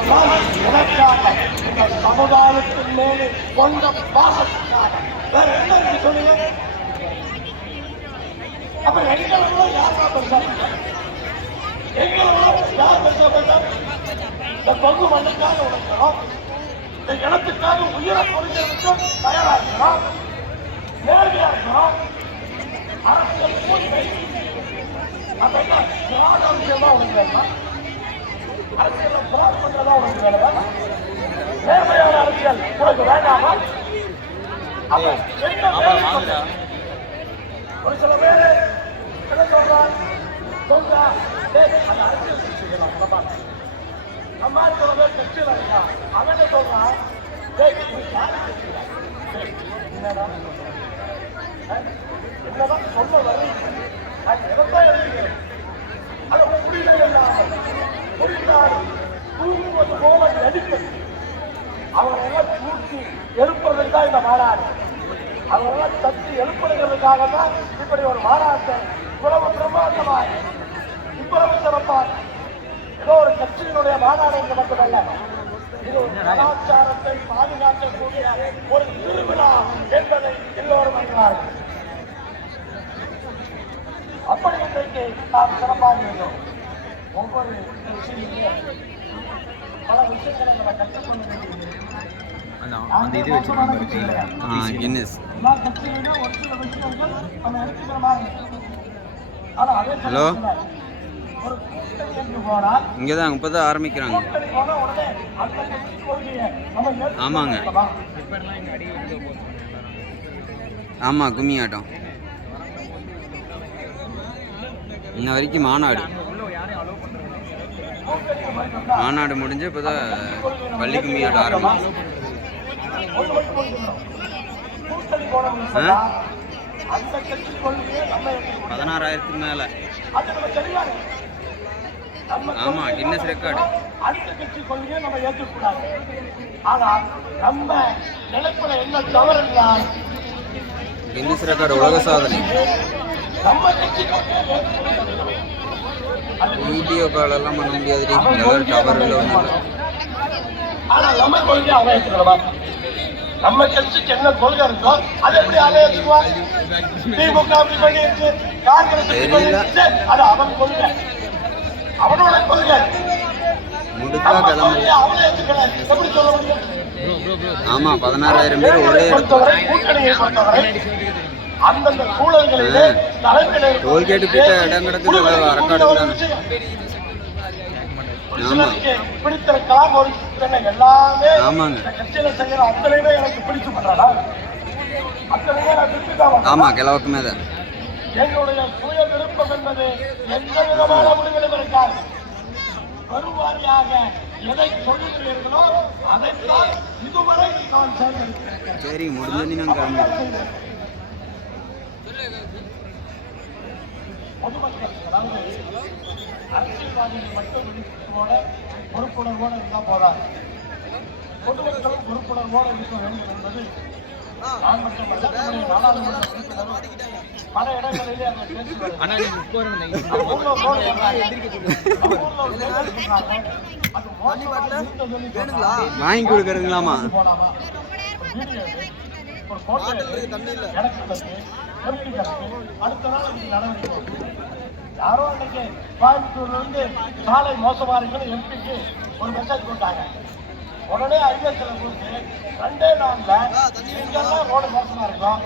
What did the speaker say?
எனக்காக இந்த சமுதாயத்தின் மேலே கொண்ட பாசத்துக்காக வேற என்ன சொல்லுங்க அப்ப எங்களுக்கும் யார் பெருசாங்க எங்களுக்கும் யார் பெருசா பெருசாங்க இந்த பங்கு மண்ணுக்காக உழைக்கிறோம் இந்த இனத்துக்காக உயிரை கொடுக்கிறதுக்கும் தயாரா இருக்கிறோம் நேர்மையா இருக்கிறோம் அரசியல் உரிமை அப்ப என்ன அரசியல் பிராட் பண்றதா உனக்கு வேணுமா. நேர்மையான அரசியல். உனக்கு வேண்டாமா? ஒரு சில பேரு என்ன சொல்றான் சொல்றா அந்த அரசியல். நம்ம சில பேர் கட்சியில் இருக்கா அவன் சொல்றான் அஹ், என்னதான் சொல்ல வர்றீங்க? தட்டி எழுப்புறதுக்கு தான் இந்த மாநாடு. அவங்களெல்லாம் தட்டி எழுப்புறதுக்காக தான் இப்படி ஒரு மாநாட்டை இவ்வளவு பிரம்மாண்டமாக இவ்வளவு சிறப்பாக ஏதோ ஒரு கட்சியினுடைய மாநாடு என்று மட்டுமல்ல இது ஒரு கலாச்சாரத்தை பாதுகாக்கக்கூடிய ஒரு திருவிழா என்பதை எல்லோரும் அறிவார்கள். அப்படி இன்றைக்கு நாம் சிறப்பாக இருந்தோம். ஒவ்வொரு கட்சியிலும் பல விஷயங்களை நம்ம கற்றுக்கொண்டு வேண்டியது அந்த இது வச்சுருக்காங்க கையில் கின்னஸ் ஹலோ? இங்கே தான் இப்போ தான் ஆரம்பிக்கிறாங்க. ஆமாங்க. ஆமாம் கும்மி ஆட்டம் இன்ன வரைக்கும் மாநாடு. மாநாடு முடிஞ்சு இப்போ தான் பள்ளி கும்மி ஆட்டம் ஆரம்பிச்சு பதினாறாயிரத்துக்கு மேல. ஆமா, கின்னஸ் ரெக்கார்டு. அடுத்த கட்சி கொள்கையை நம்ம ஏற்றுக்கூடாது ஆனா நம்ம நினைப்பட என்ன தவறு என்றால் கின்னஸ் ரெக்கார்டு உலக சாதனை. நம்ம கட்சி வீடியோ கால் எல்லாம் பண்ண முடியாது டவர் இல்லை ஒன்றும் இல்லை ஆனா நம்ம கொள்கையை அவன் ஏற்றுக்கணுமா நம்ம கட்சிக்கு என்ன கொள்கை இருக்கோ அதை எப்படி ஏற்றுக்குவான் திமுக அப்படி பண்ணிருச்சு காங்கிரஸ் இப்படி. பண்ணிருச்சு. அது அவன் கொள்கை. அவனோட கொள்கை. ஆமாம் பதினாறாயிரம் பேர் ஒரே கூட்டணியை பொறுத்தவரை அந்தந்த சூழல்களிலே தலைமையில டோல்கேட்டு கிட்ட இடம் கிடக்குது, சிலருக்கு பிடித்திருக்கலாம் ஒரு சிலர் எல்லாமே கட்சியில செய்யற அத்தனையுமே எனக்கு பிடிச்சு பண்றாடா அத்தனையுமே நான் பிடிச்சுதான் ஆமாம் கிழவக்குமே தான். எங்களுடைய சுய விருப்பம் என்பது எந்த விதமான முடிவிலும் இருக்காது வருவாரியாக எதை சொல்லுகிறீர்களோ அதைத்தான் இதுவரை நான் சரி முடிஞ்சோன்னே நாங்கள் பொதுமக்கள் அதாவது அரசியல்வாதிகள் மட்டும் விழிப்போட பொறுப்புணர்வோடு இருந்தால் போதாது பொதுமக்களும் பொறுப்புணர்வோடு இருக்க வேண்டும் என்பது நான் மட்டுமல்ல நாடாளுமன்ற பல இடங்களிலே அதை பேசி வருகிறார். நம்ம ஊர்ல ஒரு ரோடு போடுறாங்க. நம்ம ஊர்ல ஒரு ரோடு போடுறாங்க. அது மோசமா இருந்ததுன்னு சொன்னா வாங்கி கொடுக்குறீங்களாமா போலாமா? ஒரு எடு, எனக்கு தந்து, கணக்கு, அடுத்த நாள் நடவடிக்கை எடுக்கணும். யாரோ அன்னைக்கு கோயம்புத்தூர்ல இருந்து சாலை மோசமா இருக்குன்னு எம்பிக்கு ஒரு மெசேஜ் போட்டாங்க. உடனே ஐஎஸ்ல கொடுத்து ரெண்டே நாள்ல இங்கெல்லாம் ரோடு மோசமா இருக்கும்